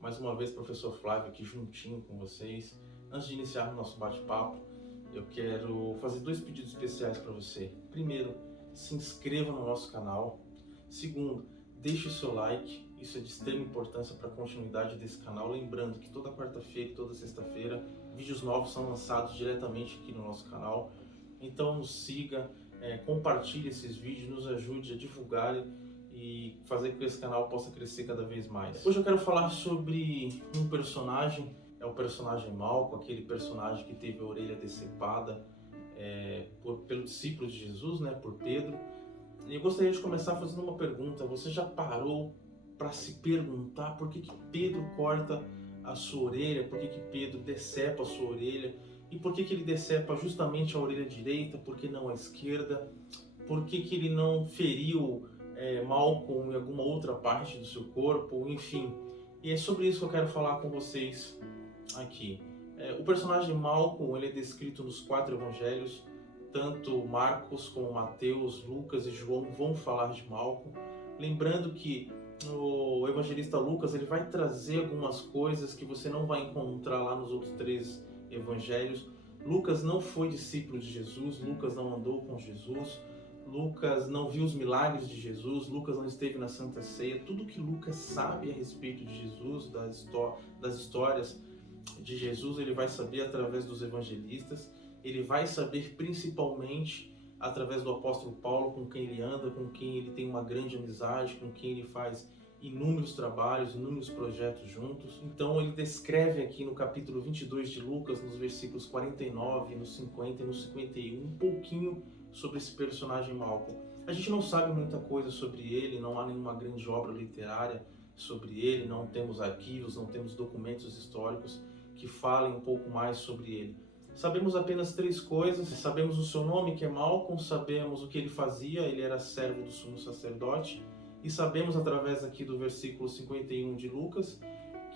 Mais uma vez, professor Flávio aqui juntinho com vocês. Antes de iniciar o nosso bate-papo, eu quero fazer dois pedidos especiais para você. Primeiro, se inscreva no nosso canal. Segundo, deixe o seu like. Isso é de extrema importância para a continuidade desse canal. Lembrando que toda quarta-feira e toda sexta-feira, vídeos novos são lançados diretamente aqui no nosso canal. Então nos siga, compartilhe esses vídeos, nos ajude a divulgar e fazer com que esse canal possa crescer cada vez mais. Hoje eu quero falar sobre um personagem, é o personagem Malco, aquele personagem que teve a orelha decepada pelo discípulo de Jesus, por Pedro. E eu gostaria de começar fazendo uma pergunta. Você já parou para se perguntar por que Pedro corta a sua orelha, por que Pedro decepa a sua orelha? E por que ele decepa justamente a orelha direita, por que não a esquerda? Por que ele não feriu Malco em alguma outra parte do seu corpo? Enfim, e é sobre isso que eu quero falar com vocês aqui. O personagem Malco, ele é descrito nos 4 evangelhos, tanto Marcos como Mateus, Lucas e João vão falar de Malco. Lembrando que o evangelista Lucas ele vai trazer algumas coisas que você não vai encontrar lá nos outros 3 evangelhos. Lucas não foi discípulo de Jesus, Lucas não andou com Jesus, Lucas não viu os milagres de Jesus, Lucas não esteve na Santa Ceia. Tudo que Lucas sabe a respeito de Jesus, das histórias de Jesus, ele vai saber através dos evangelistas. Ele vai saber principalmente através do apóstolo Paulo, com quem ele anda, com quem ele tem uma grande amizade, com quem ele faz inúmeros trabalhos, inúmeros projetos juntos. Então ele descreve aqui no capítulo 22 de Lucas, nos versículos 49, no 50 e no 51, um pouquinho sobre esse personagem Malco. A gente não sabe muita coisa sobre ele, não há nenhuma grande obra literária sobre ele, não temos arquivos, não temos documentos históricos que falem um pouco mais sobre ele. Sabemos apenas 3 coisas. Sabemos o seu nome, que é Malco, sabemos o que ele fazia, ele era servo do sumo sacerdote, e sabemos através aqui do versículo 51 de Lucas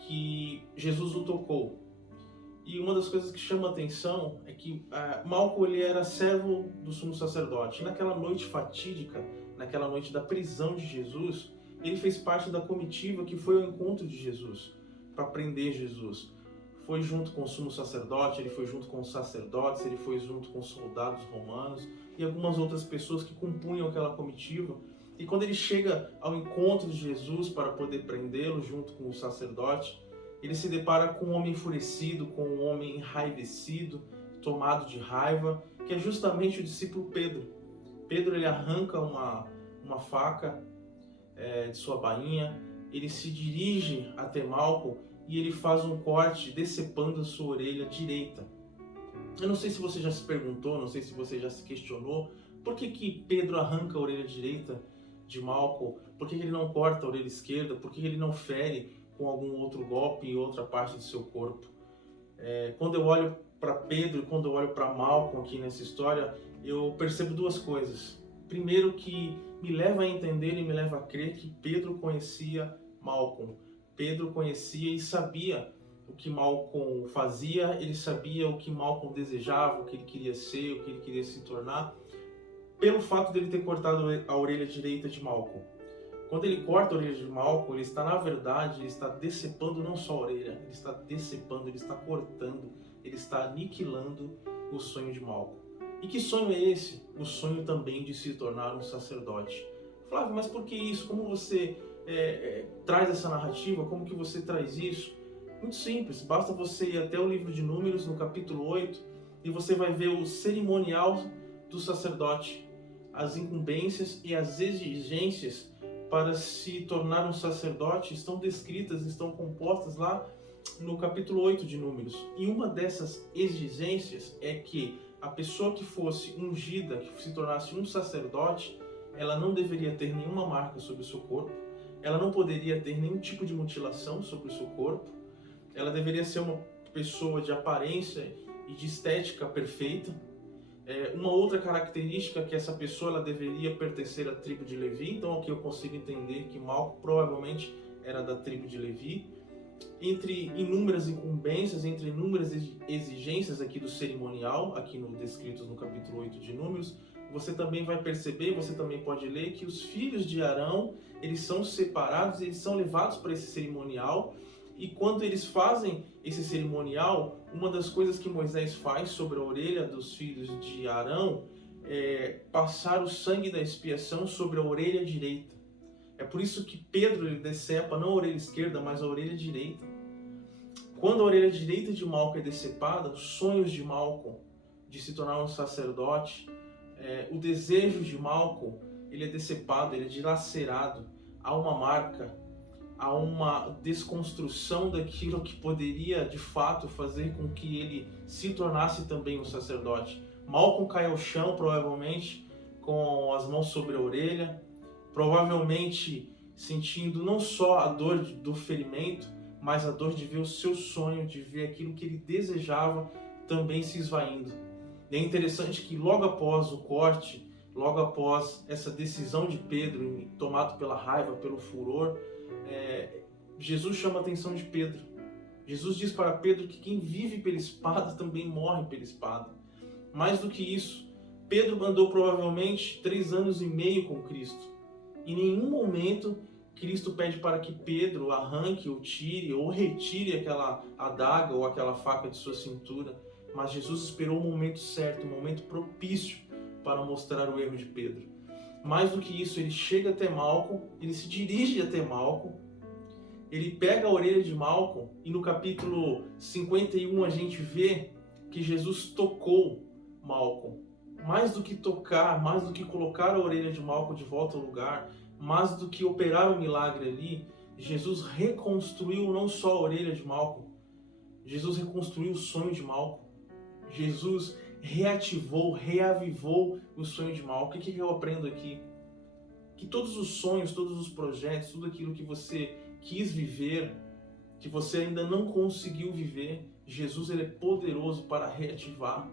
que Jesus o tocou. E uma das coisas que chama a atenção é que Malco ele era servo do sumo sacerdote. Naquela noite fatídica, naquela noite da prisão de Jesus, ele fez parte da comitiva que foi ao encontro de Jesus, para prender Jesus. Foi junto com o sumo sacerdote, ele foi junto com os sacerdotes, ele foi junto com os soldados romanos e algumas outras pessoas que compunham aquela comitiva. E quando ele chega ao encontro de Jesus para poder prendê-lo junto com o sacerdote, ele se depara com um homem enfurecido, com um homem enraivecido, tomado de raiva, que é justamente o discípulo Pedro. Pedro ele arranca uma faca de sua bainha, ele se dirige até Malco e ele faz um corte decepando a sua orelha direita. Eu não sei se você já se perguntou, não sei se você já se questionou, por que Pedro arranca a orelha direita de Malco? Por que ele não corta a orelha esquerda? Por que ele não fere com algum outro golpe em outra parte do seu corpo? Quando eu olho para Pedro e quando eu olho para Malco aqui nessa história, eu percebo 2 coisas. Primeiro, que me leva a entender e me leva a crer que Pedro conhecia Malco. Pedro conhecia e sabia o que Malco fazia, ele sabia o que Malco desejava, o que ele queria ser, o que ele queria se tornar, pelo fato dele ter cortado a orelha direita de Malco. Quando ele corta a orelha de Malco, ele está, na verdade, ele está decepando não só a orelha, ele está decepando, ele está cortando, ele está aniquilando o sonho de Malco. E que sonho é esse? O sonho também de se tornar um sacerdote. Flávio, mas por que isso? Como você traz essa narrativa? Como que você traz isso? Muito simples, basta você ir até o livro de Números, no capítulo 8, e você vai ver o cerimonial do sacerdote, as incumbências e as exigências para se tornar um sacerdote estão descritas, estão compostas lá no capítulo 8 de Números. E uma dessas exigências é que a pessoa que fosse ungida, que se tornasse um sacerdote, ela não deveria ter nenhuma marca sobre o seu corpo, ela não poderia ter nenhum tipo de mutilação sobre o seu corpo, ela deveria ser uma pessoa de aparência e de estética perfeita. Uma outra característica é que essa pessoa ela deveria pertencer à tribo de Levi, então aqui eu consigo entender que Malco provavelmente era da tribo de Levi. Entre inúmeras incumbências, entre inúmeras exigências aqui do cerimonial, aqui descritos no capítulo 8 de Números, você também vai perceber, você também pode ler que os filhos de Arão, eles são separados, eles são levados para esse cerimonial E quando eles fazem esse cerimonial, uma das coisas que Moisés faz sobre a orelha dos filhos de Arão é passar o sangue da expiação sobre a orelha direita. É por isso que Pedro ele decepa não a orelha esquerda, mas a orelha direita. Quando a orelha direita de Malco é decepada, os sonhos de Malco de se tornar um sacerdote, o desejo de Malco, ele é decepado, ele é dilacerado. Há uma marca, há uma desconstrução daquilo que poderia, de fato, fazer com que ele se tornasse também um sacerdote. Malco cai ao chão, provavelmente, com as mãos sobre a orelha, provavelmente sentindo não só a dor do ferimento, mas a dor de ver o seu sonho, de ver aquilo que ele desejava também se esvaindo. E é interessante que logo após o corte, logo após essa decisão de Pedro, tomado pela raiva, pelo furor, Jesus chama a atenção de Pedro. Jesus diz para Pedro que quem vive pela espada também morre pela espada. Mais do que isso, Pedro andou provavelmente 3 anos e meio com Cristo. Em nenhum momento Cristo pede para que Pedro arranque ou tire ou retire aquela adaga ou aquela faca de sua cintura, mas Jesus esperou o momento certo, o momento propício para mostrar o erro de Pedro. Mais do que isso, ele chega até Malco, ele se dirige até Malco, ele pega a orelha de Malco e no capítulo 51 a gente vê que Jesus tocou Malco. Mais do que tocar, mais do que colocar a orelha de Malco de volta ao lugar, mais do que operar um milagre ali, Jesus reconstruiu não só a orelha de Malco, Jesus reconstruiu o sonho de Malco. Jesus reativou, reavivou o sonho de Malco. O que eu aprendo aqui? Que todos os sonhos, todos os projetos, tudo aquilo que você quis viver, que você ainda não conseguiu viver, Jesus ele é poderoso para reativar.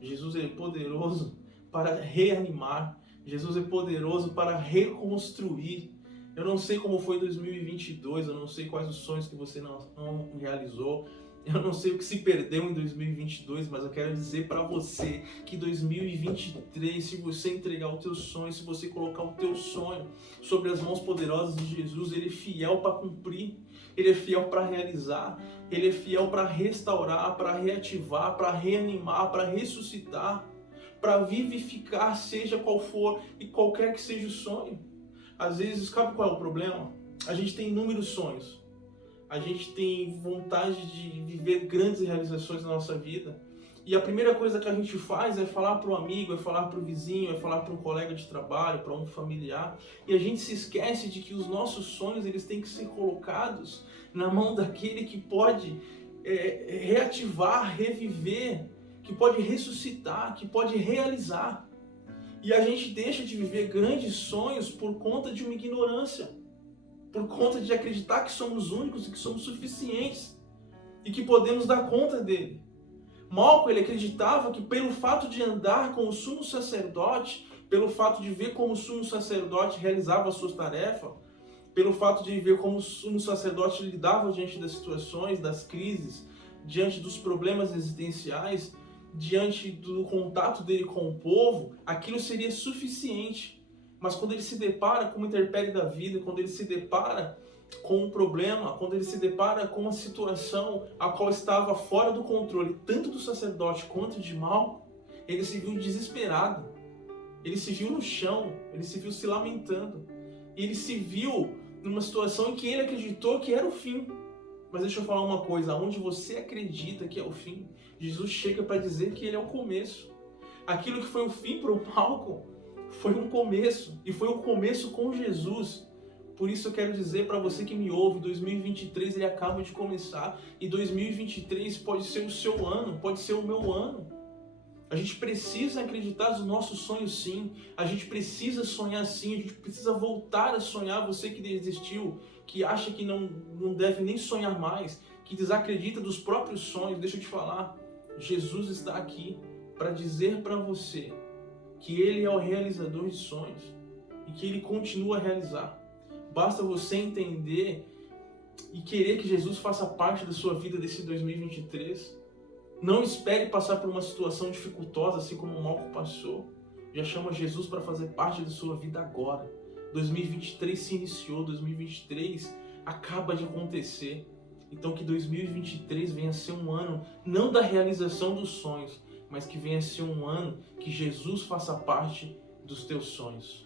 Jesus ele é poderoso para reanimar. Jesus é poderoso para reconstruir. Eu não sei como foi 2022, eu não sei quais os sonhos que você não realizou, eu não sei o que se perdeu em 2022, mas eu quero dizer para você que 2023, se você entregar o teu sonho, se você colocar o teu sonho sobre as mãos poderosas de Jesus, ele é fiel para cumprir, ele é fiel para realizar, ele é fiel para restaurar, para reativar, para reanimar, para ressuscitar, para vivificar, seja qual for e qualquer que seja o sonho. Às vezes, sabe qual é o problema? A gente tem inúmeros sonhos. A gente tem vontade de viver grandes realizações na nossa vida. E a primeira coisa que a gente faz é falar para o amigo, é falar para o vizinho, é falar para um colega de trabalho, para um familiar. E a gente se esquece de que os nossos sonhos eles têm que ser colocados na mão daquele que pode reativar, reviver, que pode ressuscitar, que pode realizar. E a gente deixa de viver grandes sonhos por conta de uma ignorância, por conta de acreditar que somos únicos e que somos suficientes e que podemos dar conta dele. Malco, ele acreditava que pelo fato de andar com o sumo sacerdote, pelo fato de ver como o sumo sacerdote realizava as suas tarefas, pelo fato de ver como o sumo sacerdote lidava diante das situações, das crises, diante dos problemas existenciais, diante do contato dele com o povo, aquilo seria suficiente. Mas quando ele se depara com uma intempérie da vida, quando ele se depara com um problema, quando ele se depara com uma situação a qual estava fora do controle, tanto do sacerdote quanto de Malco, ele se viu desesperado, ele se viu no chão, ele se viu se lamentando, ele se viu numa situação em que ele acreditou que era o fim. Mas deixa eu falar uma coisa, onde você acredita que é o fim, Jesus chega para dizer que ele é o começo. Aquilo que foi o fim para o Malco foi um começo, e foi um começo com Jesus. Por isso eu quero dizer para você que me ouve, 2023 ele acaba de começar, e 2023 pode ser o seu ano, pode ser o meu ano. A gente precisa acreditar nos nossos sonhos sim, a gente precisa sonhar sim, a gente precisa voltar a sonhar. Você que desistiu, que acha que não deve nem sonhar mais, que desacredita dos próprios sonhos, deixa eu te falar, Jesus está aqui para dizer para você que ele é o realizador de sonhos e que ele continua a realizar. Basta você entender e querer que Jesus faça parte da sua vida desse 2023. Não espere passar por uma situação dificultosa, assim como o Malco passou. Já chama Jesus para fazer parte da sua vida agora. 2023 se iniciou, 2023 acaba de acontecer. Então que 2023 venha a ser um ano não da realização dos sonhos, mas que venha a ser um ano que Jesus faça parte dos teus sonhos.